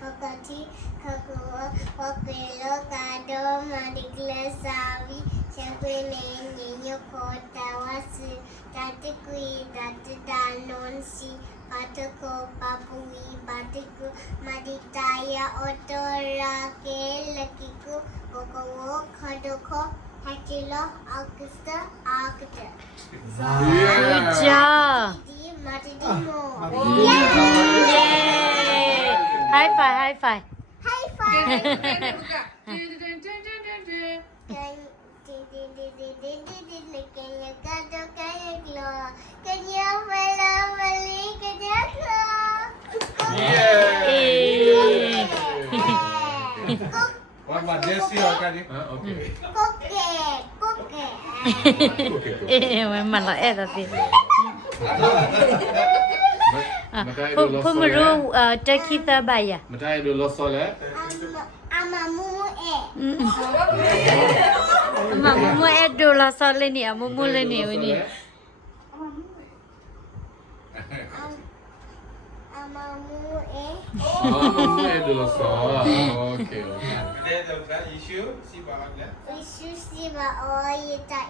Kokoti, Kokoro, Kokelo, Kado, Madikla, Savi, Chakwe, Nino, Kota, Wasu, Tatikui, Danon, Si, Patako, Papui, Batiku, Maditaya, Otora, Kelakiko, Kokowo, Kodoko, Hakilo, Augusta, Arctic. Good job. Yay! High five, high five. High five! What about this here, Kadi? Okay. Mình là em là gì? Khôngรู้จะคิดอะไรอ่ะ Matai dulu soleh. Amamu Mama itu lah soalnya ni, mama ni ini. Amamu Amamu dulu soleh. Okay. Isu siba ita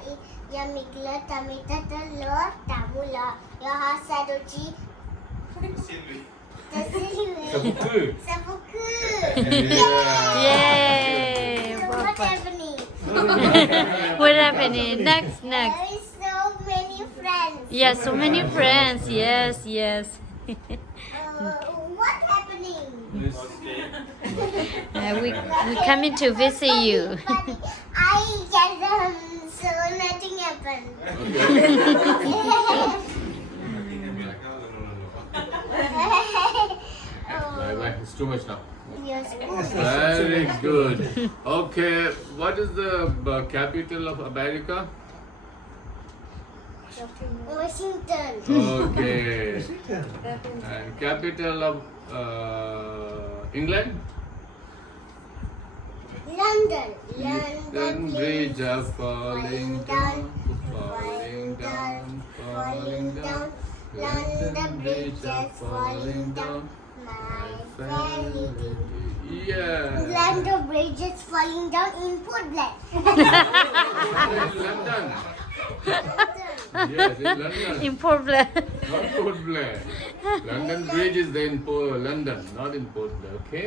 ya mikla tamita talo tamula ya hasadoji Sabuku. Yay! What's happening? What happening? Next. There is so many friends. Yeah, so many friends. Yes. What's happening? We coming to visit you. I get them, so nothing happened. Bye. It's too much now. Yes. Very good. Okay. What is the capital of America? Washington. Okay. And capital of England? London. London Bridge are falling down. London Bridge is falling down. My family. Yeah. London Bridge is falling down in Portland. London. Yes, in London. In Portland. Not Port Blair. London Bridge is in London, not in Port Blair. Okay.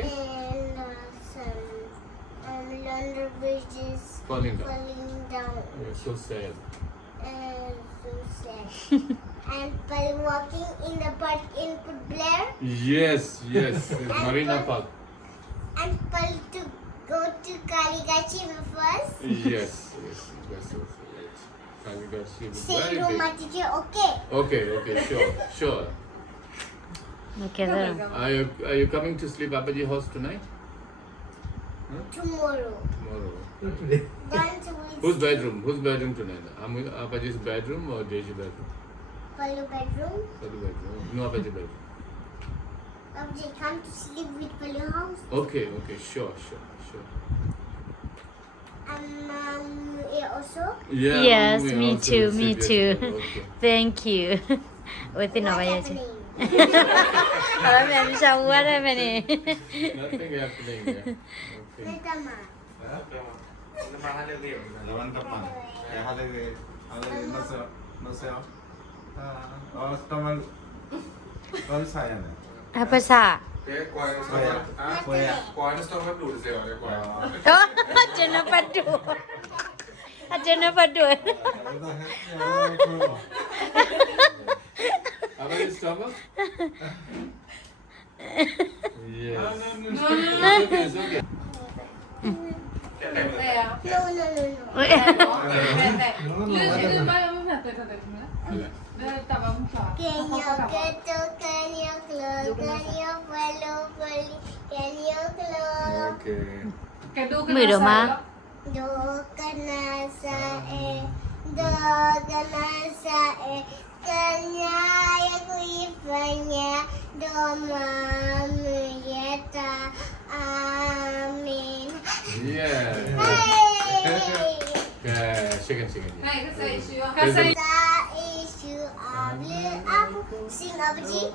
And London Bridge is Falling down. down. So sad. So sad. And by walking in the park in Port Blair. Yes. It's Marina Park. And Pal to go to Kaligachi first. Yes. That's also right. Kaligachi is Say very Roma big. teacher, okay? Okay, sure. Okay, then. Are you coming to sleep Apaji house tonight? Tomorrow. Then Whose bedroom tonight? Apaji's bedroom or Deji's bedroom? Palu bedroom. Palu bedroom. No Apaji bedroom. They come to sleep with Palu house. Okay, sure. Also. Yeah, Yes, we me also too. sleep yesterday. Okay. Thank you. Wait, no, What vaya. happening? What happening? Nothing happening. Yeah. Okay. Netama. Lawan teman. Ya ada nasi. Oh, teman. Kalau saya nih. Apa sah? Jangan padu. Jangan padu. How about your stomach? Yes. It's okay. Mười được mà. Yeah. Second. Sa isu abli aku Sing Abaji.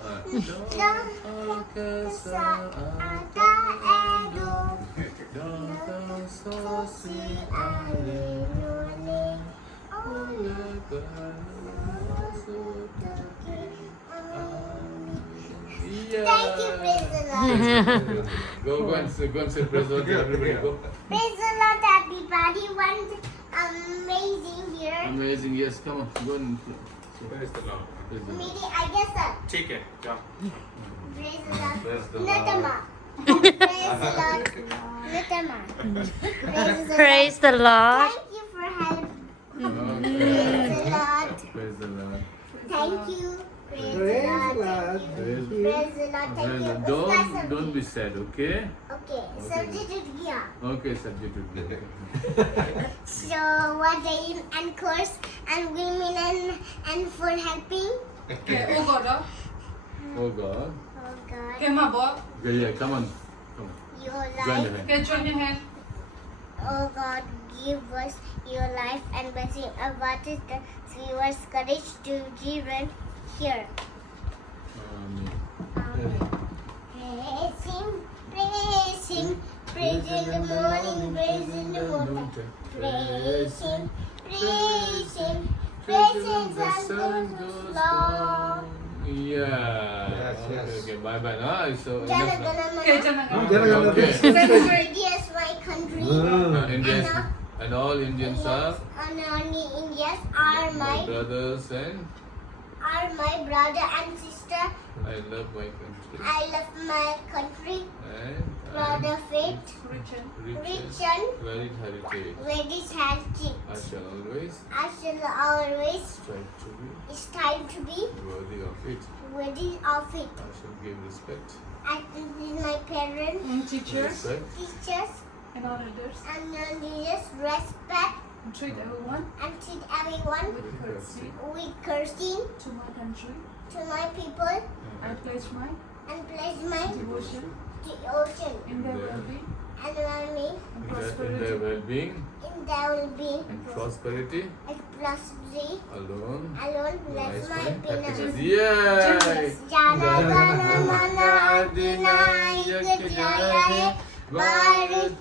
Thank you, praise the Lord. Go and say praise the Lord. Everybody go. Praise the Lord, everybody. One amazing here. Amazing. Yes, come on. Go and Praise the Lord. praise the Lord. Meeting, I guess that. ठीक है जाओ Praise the Lord. Praise the Lord. Natama. Praise the Lord. Natama. Praise the Lord. Thank you for help. Okay. Praise the Lord. Praise the Lord. Thank you. Praise the Praise Lord. Lord. Thank you. Praise Praise the Lord. Thank Praise you. the Lord. Don't be sad, okay? Okay. Subject it here. Okay, subject to be. So what they and course and women and for helping. Okay, oh God, Oh God. Oh God. okay, my boy. Okay, yeah, come on. Come on. Your Join life. the hand. Okay, join your hand. Oh God, give us your life and blessing. What is the viewers' courage to give it here? Amen. Praise Him, praise Him, praise in the morning, praise in the morning. Praise Him, praise Him, praise Him, the sun goes long. Yeah. Yes, yes. Okay, bye bye. Ah, so Jana enough now. Gana Okay, Mana. Jana. Jana Okay. India is my country. Indians and all Indians are And only Indians are my my brothers and brother and sister. I love my country. I love my country. And Proud of it. Richard. rich Rich and and varied heritage. very healthy. I shall always I shall always strive to be strive to be worthy of it. worthy of it. I shall give respect. I with my parents, And teachers Respect. teachers, and all others. and leaders respect And treat everyone and treat everyone with courtesy with courtesy to my country. to my people I pledge my and pledge my devotion devotion in their well-being and learning and In their prosperity. well-being in their will-being and prosperity and prosperity alone alone lies bless my my happiness. happiness. Yay! Jana Gana Mana Adinayaka Jaya He Bharat